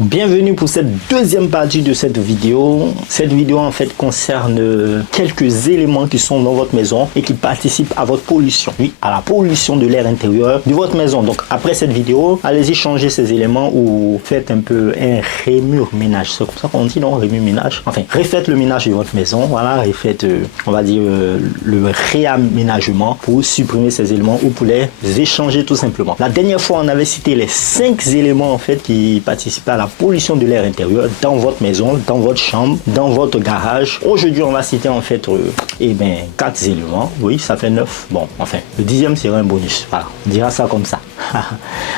Bienvenue pour cette deuxième partie de cette vidéo. Cette vidéo en fait concerne quelques éléments qui sont dans votre maison et qui participent à votre pollution. Oui, à la pollution de l'air intérieur de votre maison. Donc après cette vidéo, allez-y changer ces éléments ou faites un peu un remue-ménage. C'est comme ça qu'on dit, non? Remue-ménage. Enfin, refaites le ménage de votre maison. Voilà, refaites, on va dire, le réaménagement pour supprimer ces éléments ou pour les échanger tout simplement. La dernière fois, on avait cité les 5 éléments en fait qui participent à la pollution de l'air intérieur dans votre maison, dans votre chambre, dans votre garage. Aujourd'hui, on va citer en fait 4 éléments. Oui, ça fait 9. Bon, enfin, le 10e sera un bonus. Voilà, on dira ça comme ça.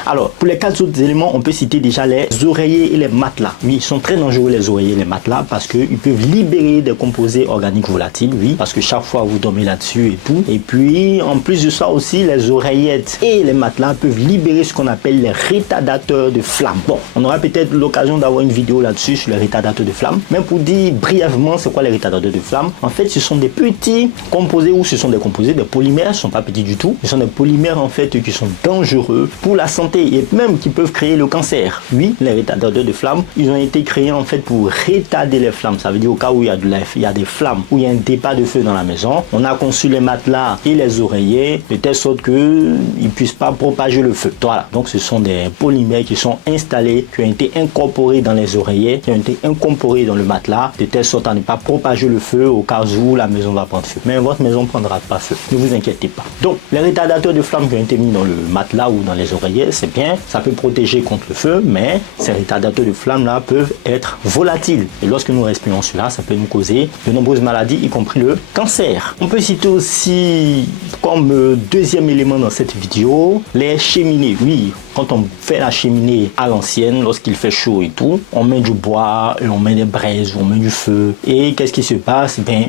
Alors, pour les 4 autres éléments, on peut citer déjà les oreillers et les matelas. Oui, ils sont très dangereux les oreillers et les matelas parce qu'ils peuvent libérer des composés organiques volatiles. Oui, parce que chaque fois vous dormez là-dessus et tout. Et puis, en plus de ça aussi, les oreillettes et les matelas peuvent libérer ce qu'on appelle les retardateurs de flamme. Bon, on aura peut-être l'occasion d'avoir une vidéo là-dessus sur les retardateurs de flamme. Mais pour dire brièvement c'est quoi les retardateurs de flamme, en fait, ce sont des petits composés ou ce sont des composés, des polymères, ne sont pas petits du tout. Ce sont des polymères en fait qui sont dangereux pour la santé et même qui peuvent créer le cancer. Oui, les retardateurs de flamme, ils ont été créés en fait pour retarder les flammes. Ça veut dire au cas où il y a des flammes, où il y a un départ de feu dans la maison, on a conçu les matelas et les oreillers de telle sorte qu'ils ne puissent pas propager le feu. Voilà, donc ce sont des polymères qui sont installés, qui ont été incorporés dans les oreillers, qui ont été incorporés dans le matelas, de telle sorte à ne pas propager le feu au cas où la maison va prendre feu. Mais votre maison ne prendra pas feu, ne vous inquiétez pas. Donc, les retardateurs de flamme qui ont été mis dans le matelas ou dans les oreillers, c'est bien, ça peut protéger contre le feu, mais ces retardateurs de flamme là peuvent être volatiles. Et lorsque nous respirons cela, ça peut nous causer de nombreuses maladies, y compris le cancer. On peut citer aussi comme deuxième élément dans cette vidéo, les cheminées. Oui, quand on fait la cheminée à l'ancienne, lorsqu'il fait chaud et tout, on met du bois, et on met des braises, on met du feu. Et qu'est-ce qui se passe? Ben,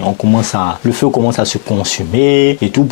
le feu commence à se consumer et tout,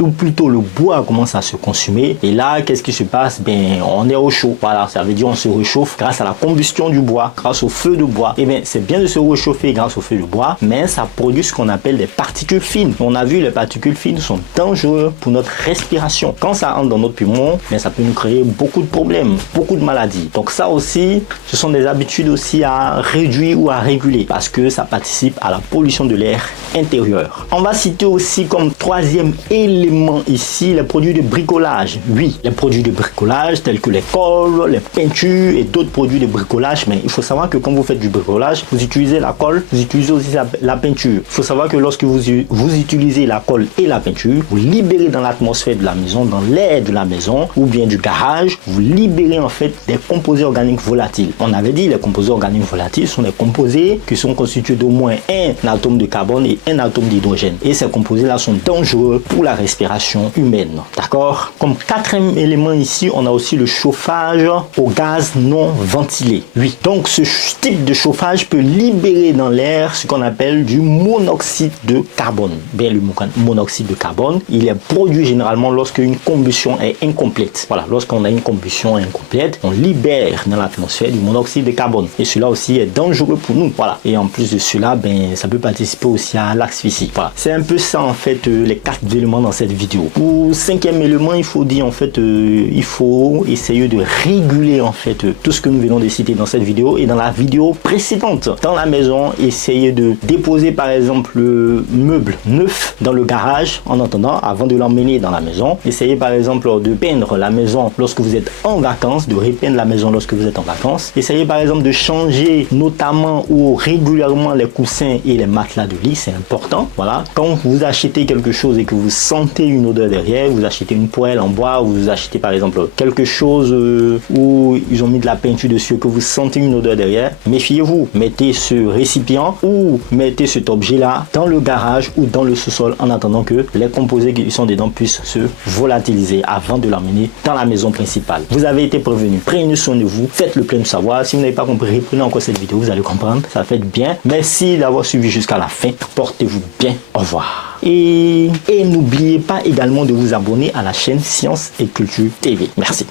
ou plutôt le bois commence à se consumer. Et là, qu'est-ce qui se passe? Ben, on est au chaud. Voilà, ça veut dire on se réchauffe grâce à la combustion du bois, grâce au feu de bois. Et bien, c'est bien de se réchauffer grâce au feu de bois, mais ça produit ce qu'on appelle des particules fines. On a vu, les particules fines sont dangereuses pour notre respiration. Quand ça entre dans notre poumon, ben, ça peut nous créer beaucoup de problèmes, beaucoup de maladies. Donc ça aussi, ce sont des habitudes aussi à réduire ou à réguler parce que ça participe à la pollution de l'air intérieur. On va citer aussi comme 3e élément ici les produits de bricolage. Oui, les produits de bricolage tels que les colle, les peintures et d'autres produits de bricolage. Mais il faut savoir que quand vous faites du bricolage, vous utilisez la colle, vous utilisez aussi la peinture. Il faut savoir que lorsque vous utilisez la colle et la peinture, vous libérez dans l'atmosphère de la maison, dans l'air de la maison ou bien du garage, vous libérez en fait des composés organiques volatiles. On avait dit les composés organiques volatiles sont des composés qui sont constitués d'au moins un atome de carbone et un atome d'hydrogène. Et ces composés-là sont dangereux pour la respiration humaine. D'accord? Comme 4e élément ici, on a aussi le chauffage au gaz non ventilé. Oui, donc ce type de chauffage peut libérer dans l'air ce qu'on appelle du monoxyde de carbone. Bien, le monoxyde de carbone, il est produit généralement lorsque une combustion est incomplète. Voilà, lorsqu'on a une combustion incomplète, on libère dans l'atmosphère du monoxyde de carbone. Et cela aussi est dangereux pour nous. Voilà. Et en plus de cela, ben, ça peut participer aussi à l'asphyxie. Voilà. C'est un peu ça en fait les 4 éléments dans cette vidéo. Pour 5e élément, il faut dire en fait, il faut essayer de réguler en fait tout ce que nous venons de citer dans cette vidéo et dans la vidéo précédente. Dans la maison, essayez de déposer par exemple le meuble neuf dans le garage en attendant avant de l'emmener dans la maison. Essayez par exemple de peindre la maison lorsque vous êtes en vacances, de repeindre la maison lorsque vous êtes en vacances. Essayez par exemple de changer notamment ou régulièrement les coussins et les matelas de lit, c'est important. Voilà. Quand vous achetez quelque chose et que vous sentez une odeur derrière, vous achetez une poêle en bois, ou vous achetez par exemple quelque chose où ils ont mis de la peinture dessus et que vous sentez une odeur derrière, méfiez-vous. Mettez ce récipient ou mettez cet objet-là dans le garage ou dans le sous-sol en attendant que les composés qui sont dedans puissent se volatiliser avant de l'emmener dans la maison principale. Vous avez été prévenu. Prenez soin de vous. Faites le plein de savoir. Si vous n'avez pas compris, reprenez encore cette vidéo. Vous allez comprendre. Ça fait bien. Merci d'avoir suivi jusqu'à la fin. Portez-vous bien. Au revoir. Et n'oubliez pas également de vous abonner à la chaîne Science et Culture TV. Merci.